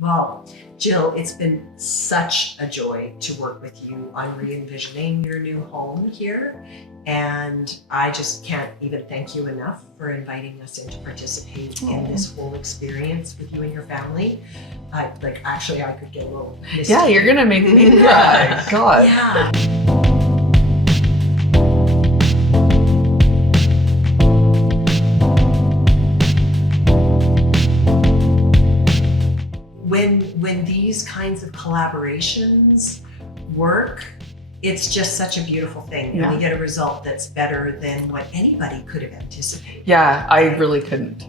Well, Jill, it's been such a joy to work with you on re-envisioning your new home here. And I just can't even thank you enough for inviting us in to participate in this whole experience with you and your family. Actually, I could get a little misty. Yeah, you're gonna make me cry. God. Yeah. When these kinds of collaborations work, it's just such a beautiful thing. Yeah. And we get a result that's better than what anybody could have anticipated. Yeah, I really couldn't.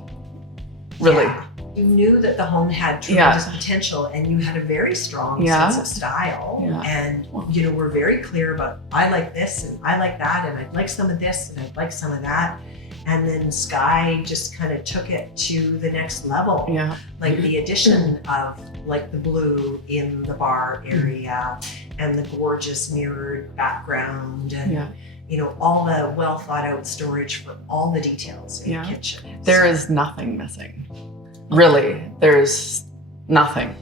Really. Yeah. You knew that the home had tremendous potential, and you had a very strong sense of style. Yeah. And we're very clear about, I like this and I like that, and I'd like some of this and I'd like some of that. And then Skye just kind of took it to the next level. Yeah. Like the addition of like the blue in the bar area and the gorgeous mirrored background and all the well thought out storage for all the details in the kitchen. There is nothing missing. Really, there's nothing.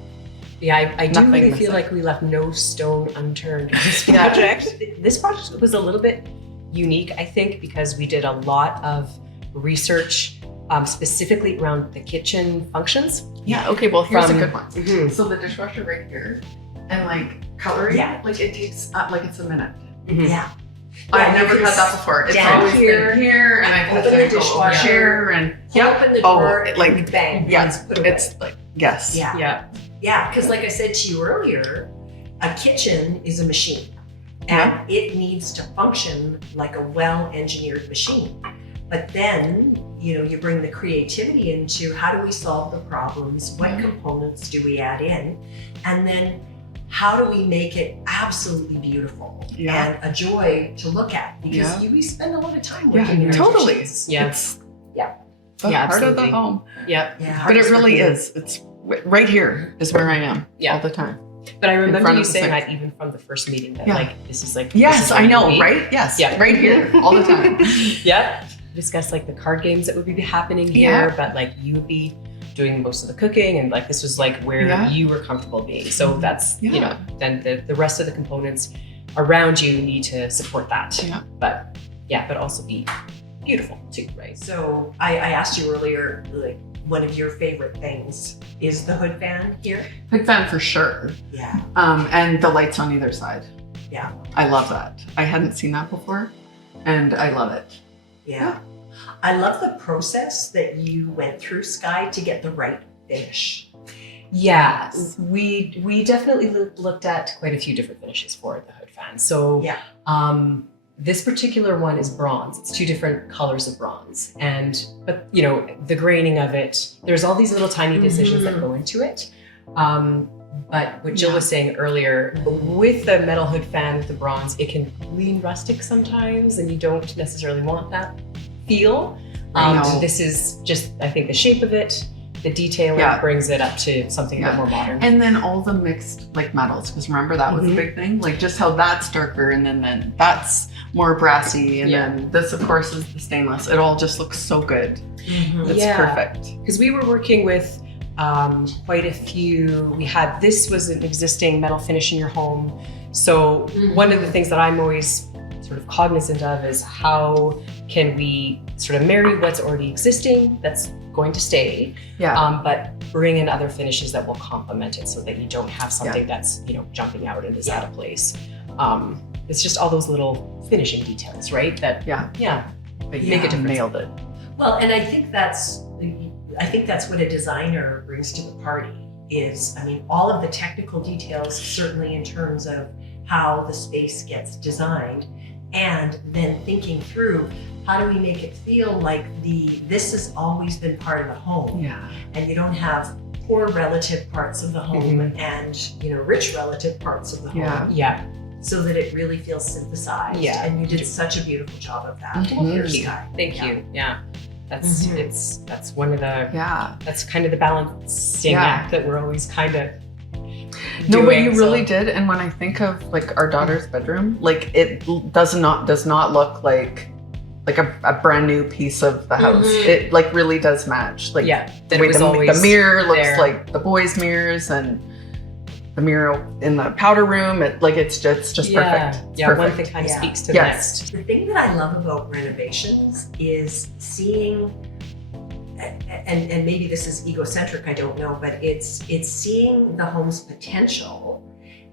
Yeah, I do really missing. feel like we left no stone unturned in this project. This project was a little bit unique, I think, because we did a lot of research specifically around the kitchen functions. Yeah, okay, well, here's a good one. Mhm. So the dishwasher right here, and like coloring, like it takes, like it's a minute. Yeah. I've never had that before. It's down always here, been here, and I put open the it over dishwasher, here, and open the door, and bang. yeah, it's put away. it's like, yes. Yeah. Yeah, because like I said to you earlier, a kitchen is a machine. And it needs to function like a well-engineered machine. But then, you bring the creativity into how do we solve the problems? What components do we add in? And then how do we make it absolutely beautiful and a joy to look at? Because we spend a lot of time working in our totally. kitchens. Yes. The heart of the absolutely. home. Yep. Yeah. But it really is. It's right here is where I am all the time. But I remember front you of the saying sink. that even from the first meeting that this is like Yes, this is I where know, you be. right? Yes, Yeah. right here, all the time. Yep. Discuss like the card games that would be happening here, but like you would be doing most of the cooking, and like this was like where you were comfortable being. So that's then the rest of the components around you need to support that. Yeah. But also be beautiful too, right? So I asked you earlier, like one of your favorite things is the hood fan here. Hood fan for sure. Yeah. And the lights on either side. Yeah. I love that. I hadn't seen that before, and I love it. Yeah. I love the process that you went through, Skye, to get the right finish. Yeah, we definitely looked at quite a few different finishes for the hood fan. So this particular one is bronze. It's two different colors of bronze. But the graining of it, there's all these little tiny decisions that go into it. But what Jill was saying earlier, with the metal hood fan with the bronze, it can lean rustic sometimes, and you don't necessarily want that feel. This is just, I think, the shape of it, the detailing brings it up to something a bit more modern. And then all the mixed like metals, because remember that was a big thing, like just how that's darker, and then that's more brassy, and then this of course is the stainless. It all just looks so good. It's perfect. Because we were working with quite a few. This was an existing metal finish in your home. So one of the things that I'm always sort of cognizant of is how can we sort of marry what's already existing that's going to stay, but bring in other finishes that will complement it so that you don't have something that's jumping out and is out of place. It's just all those little finishing details, right? That make a difference. Nailed it. Well, and I think that's what a designer brings to the party is, all of the technical details, certainly in terms of how the space gets designed, and then thinking through how do we make it feel like this has always been part of the home, and you don't have poor relative parts of the home and rich relative parts of the home. So that it really feels synthesized. And you did such a beautiful job of that. Thank you. Yeah. That's one of the that's kind of the balancing act that we're always kind of No, but you really did. And when I think of like our daughter's bedroom, like it does not look like like a brand new piece of the house. It like really does match. Like Yeah, the that way it was the always mirror looks there. like the boys' mirrors and the mirror in the powder room. It's just perfect. It's Yeah, perfect. one thing kind of Yeah. speaks to Yes. the next. The thing that I love about renovations is seeing, and maybe this is egocentric, I don't know, but it's seeing the home's potential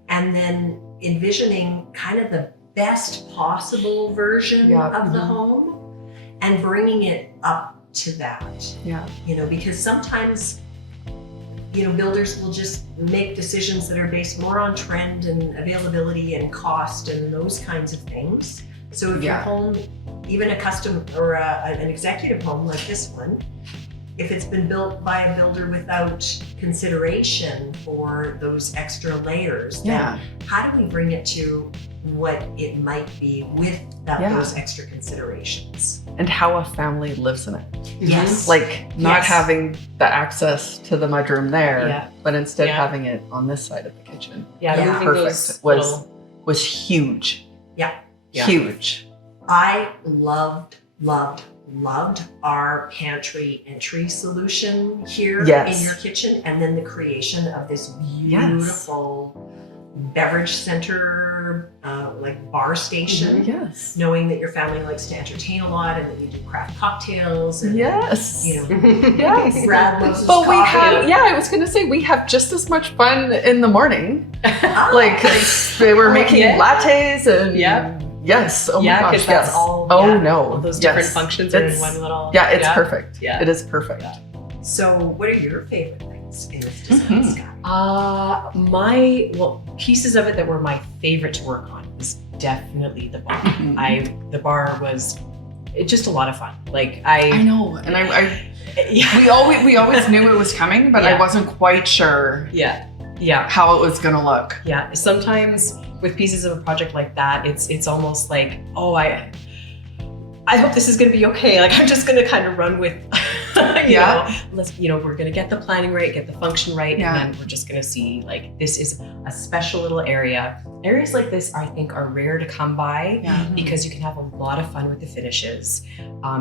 and then envisioning kind of the best possible version Yeah. of the home and bringing it up to that. Yeah. Because sometimes, builders will just make decisions that are based more on trend and availability and cost and those kinds of things. So if your home, even a custom or an executive home like this one, if it's been built by a builder without consideration for those extra layers, then how do we bring it to what it might be with those extra considerations? And how a family lives in it. Yes. Like not Yes. having the access to the mudroom there, Yeah. but instead Yeah. having it on this side of the kitchen. Yeah, Yeah. moving those Perfect. little, Was huge. Yeah. Huge. I loved our pantry entry solution here Yes. in your kitchen, and then the creation of this beautiful beverage center, like bar station. Yes. Knowing that your family likes to entertain a lot and that you do craft cocktails and Yes. Yes. Brad loves his But we coffee. have, I was gonna say, we have just as much fun in the morning. Ah, Like, they were making yeah. lattes and Yeah. yes. Oh yeah, my because gosh, that's yes. all. Oh yeah, no. all those different Yes. functions are in It's- one little. Yeah, it's perfect. Yeah. It is perfect. Yeah. So what are your favorite things in this design, Mhm. Scott? Pieces of it that were my favorite to work on was definitely the bar. Mhm. The bar was just a lot of fun. Like I know, and yeah, we always knew it was coming, but I Yeah. wasn't quite sure yeah. how it was gonna look. Yeah, sometimes with pieces of a project like that, it's almost like, oh, I hope this is going to be okay. Like I'm just going to kind of run with, you know, we're going to get the planning right, get the function right, Yeah. and then we're just going to see like this is a special little area. Areas like this, I think, are rare to come by Yeah. because you can have a lot of fun with the finishes.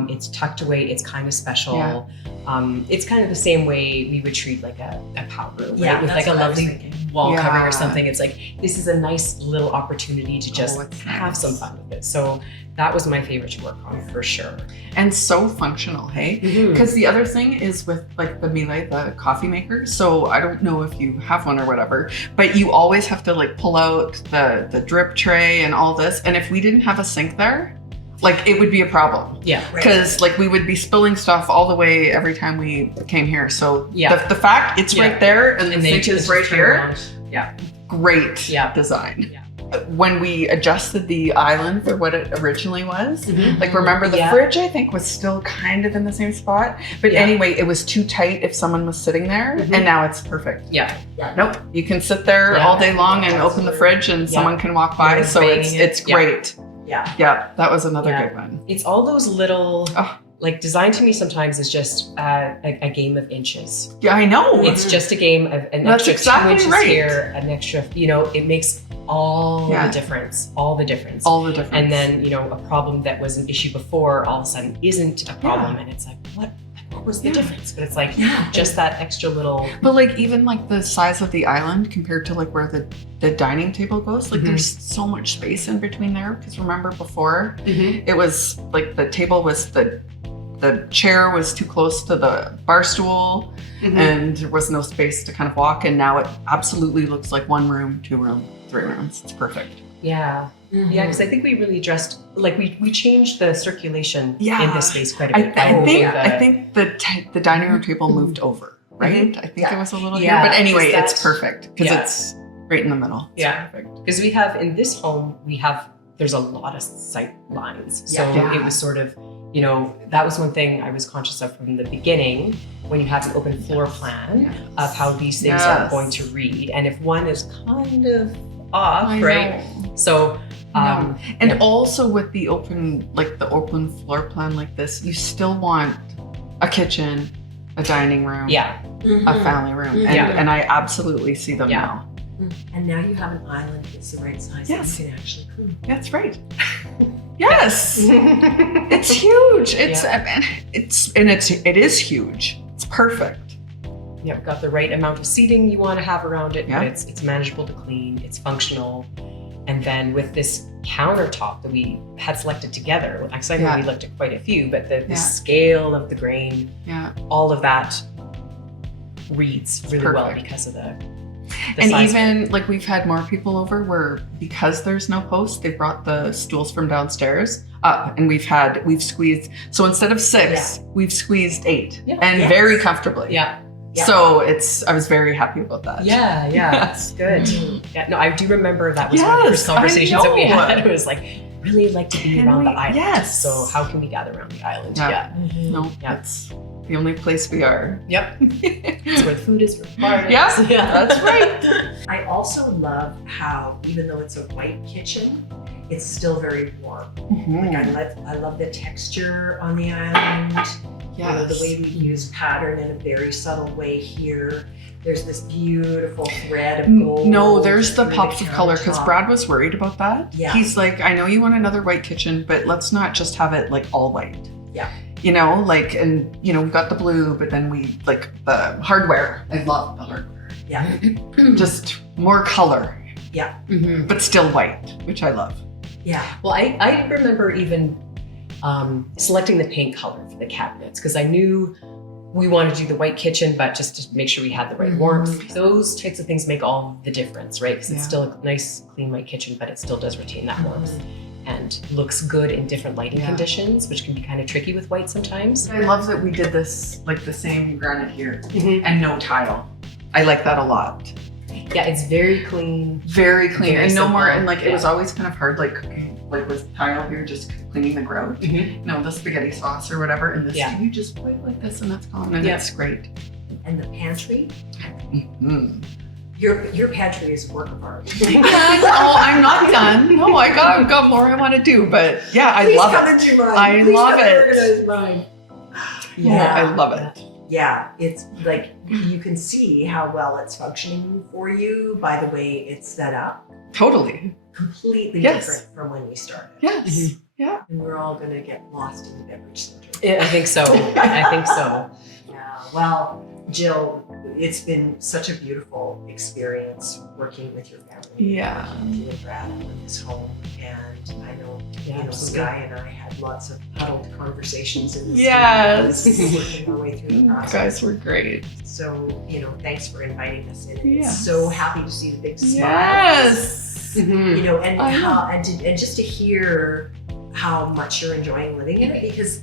It's tucked away. It's kind of special. Yeah. It's kind of the same way we would treat like a powder room, Yeah, right? With that's like a what I was lovely thinking. wall covering Yeah. or something. It's like, this is a nice little opportunity to just it's have nice. some fun with it. So that was my favorite to work on for sure. And so functional, hey? Mm-hmm. Because the other thing is with like the Miele, the coffee maker. So I don't know if you have one or whatever, but you always have to like pull out the drip tray and all this. And if we didn't have a sink there, like it would be a problem. Yeah. Right. Because like we would be spilling stuff all the way every time we came here. So Yeah. the fact it's Yeah. right there and the And then sink you is just right turn here, around. Yeah. great Yeah. design. Yeah. When we adjusted the island for what it originally was, Mhm. like remember the Yeah. fridge I think was still kind of in the same spot. But Yeah. anyway, it was too tight if someone was sitting there Mhm. and now it's perfect. Yeah. Nope. You can sit there Yeah. all day long and open the fridge and Yeah. someone can walk by. You're So banging it. it's Yeah. great. Yeah. Yeah, that was another Yeah. good one. It's all those little, Oh. like design to me sometimes is just a game of inches. Yeah, I know. It's just a game of an That's extra exactly 2 inches right. here, an extra, it makes all Yeah. the difference, all the difference. all the difference. And then, a problem that was an issue before all of a sudden isn't a problem. And it's like, what was the Yeah. difference? But it's like, Yeah. just that extra little, But like even like the size of the island compared to like where the dining table goes, like Mhm. there's so much space in between there. Because remember before, it was like the table was the chair was too close to the bar stool and there was no space to kind of walk. And now it absolutely looks like 1 room, 2 room, 3 rooms. It's perfect. yeah. Yeah, because I think we really addressed, like we changed the circulation Yeah. in this space quite a I bit. by moving think the- I think the dining room table moved over, right? I think Yeah. it was a little Yeah, here, but anyway, is it's that- perfect because Yeah. it's right in the middle. It's Yeah. perfect. Because we have in this home, there's a lot of sight lines. So Yeah. it was sort of, that was one thing I was conscious of from the beginning when you have an open floor plan of how these things are Yes. going to read. And if one is kind of off, I right? know. So, No. And yeah. also with the open floor plan like this, you still want a kitchen, a dining room, yeah. a family room. And, Yeah. and I absolutely see them Yeah. now. And now you have an island that's the right size Yes. that you can actually clean. That's right. Yes. It's huge. It is huge. It's perfect. Yeah, we've got the right amount of seating you want to have around it, Yeah. but it's manageable to clean, it's functional. And then with this countertop that we had selected together, actually I know Yeah. we looked at quite a few, but the Yeah. scale of the grain, Yeah. all of that reads really well Perfect. because of the And size. even like we've had more people over where because there's no post, they brought the stools from downstairs up and we've squeezed. So instead of 6, we've squeezed 8 Yeah. and Yes. very comfortably. Yeah. Yeah. So I was very happy about that. Yeah, that's good. Mhm. Yeah, no, I do remember that was one of the first Yes, I conversations that we know. had. It was like, really like to be Can around we- the island. yes. So how can we gather around the island? Yeah. Yeah. No, Yeah. that's the only place we are. Yep. That's where the food is for parties. Yeah, that's right. I also love how, even though it's a white kitchen, it's still very warm. Mhm. Like I love the texture on the island. You know, the Yes. way we use pattern in a very subtle way here. There's this beautiful thread of gold. No, there's the through pops of color because countertop. Brad was worried about that. Yeah. He's like, I know you want another white kitchen, but let's not just have it like all white. Yeah. You know, like, and you know, we got the blue, but then we like the hardware. I love the hardware. Yeah. Just more color, Mhm. but still white, which I love. Yeah. Well, I remember even selecting the paint color for the cabinets because I knew we wanted to do the white kitchen, but just to make sure we had the right Mhm. warmth. Those types of things make all the difference, right? Because it's Yeah. still a nice, clean white kitchen, but it still does retain that warmth and looks good in different lighting Yeah. conditions, which can be kind of tricky with white sometimes. I love that we did this like the same granite here Mhm. and no tile. I like that a lot. Yeah, it's very clean. Very clean Very and no more. simple, And like it was yeah. always kind of hard, like with tile here, just cleaning the grout. No, the spaghetti sauce or whatever. And this, Yeah. you just wipe like this and that's gone. And Yeah. it's great. And the pantry. Mm. Your pantry is a work of art. No, I'm not done. No, I've got more I want to do, but yeah, I Please love come it. into mine. I Please love come it. organize mine. Yeah, I love it. Yeah, it's like you can see how well it's functioning for you by the way it's set up. Totally. Completely Yes. different from when we started. Yes. Mhm. Yeah. And we're all gonna get lost in the beverage center. Yeah, I think so. I think so. Yeah. Well, Jill, it's been such a beautiful experience working with your family. Yeah. You and Brad in this home, and I know Yeah, you know absolutely. Skye and I had lots of huddled conversations in this. Yes. Working our way through the You process. guys were great. So, you know, thanks for inviting us in. And Yes. so happy to see the big smiles. Yes. You know, and I know. how and just to hear how much you're enjoying living in it, because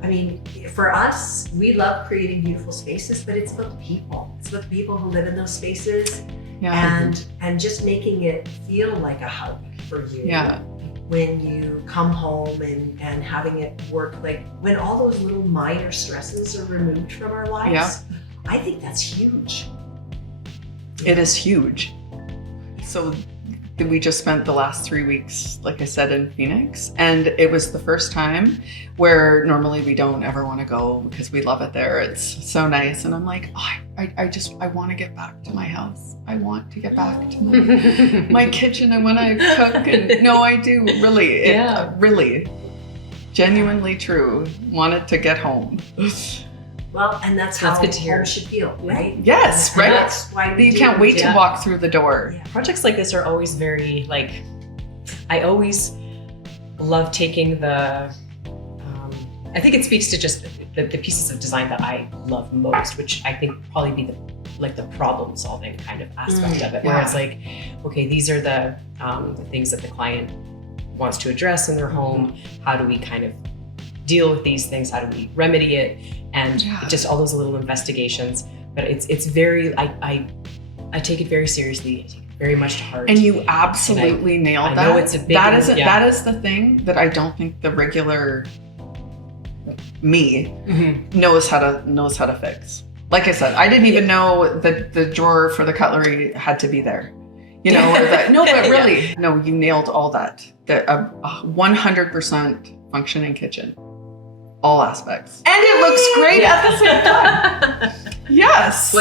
I mean, for us, we love creating beautiful spaces, but it's about the people. It's about the people who live in those spaces Yeah. and just making it feel like a hug for you. Yeah. When you come home and having it work, like when all those little minor stresses are removed from our lives, Yeah. I think that's huge. It is huge. So we just spent the last 3 weeks, like I said, in Phoenix, and it was the first time where normally we don't ever want to go because we love it there. It's so nice, and I'm like, oh, I want to get back to my house. I want to get back to my kitchen. I want to cook, and no, I do really, Yeah. really, genuinely true. Wanted to get home. Well, and that's That's how good to hear. home should feel, right? Yes, And right. That's why we You do can't what wait we to do. walk through the door. Yeah. Projects like this are always very like, I always love taking the, I think it speaks to just the pieces of design that I love most, which I think probably be the problem solving kind of aspect of it, where yeah. it's like, okay, these are the things that the client wants to address in their home. How do we kind of deal with these things? How do we remedy it? And Yeah. just all those little investigations. But it's very, I take it very seriously. I take it very much to heart. And you absolutely nailed I that. know it's a big that one, is yeah. that is the thing that I don't think the regular me Mhm. knows how to fix. Like I said, I didn't even know that the drawer for the cutlery had to be there. You know, or that, no, but really, no, you nailed all that. The 100% functioning kitchen, all aspects, and it looks great at the same time. Yes.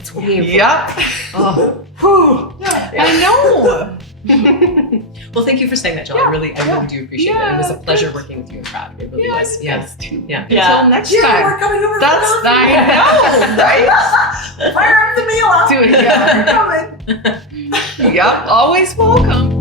It's painful. Yep. Oh. Whew. I know. Well, thank you for saying that, Jill. Yeah, I really do appreciate it. It was a pleasure working with you in Pratt. It really was. Yeah. Yeah. Until next Yeah, time. we're coming over. That's for I coffee. know, right? Fire up the meal. Dude, yeah. We're coming. Yep. Always welcome.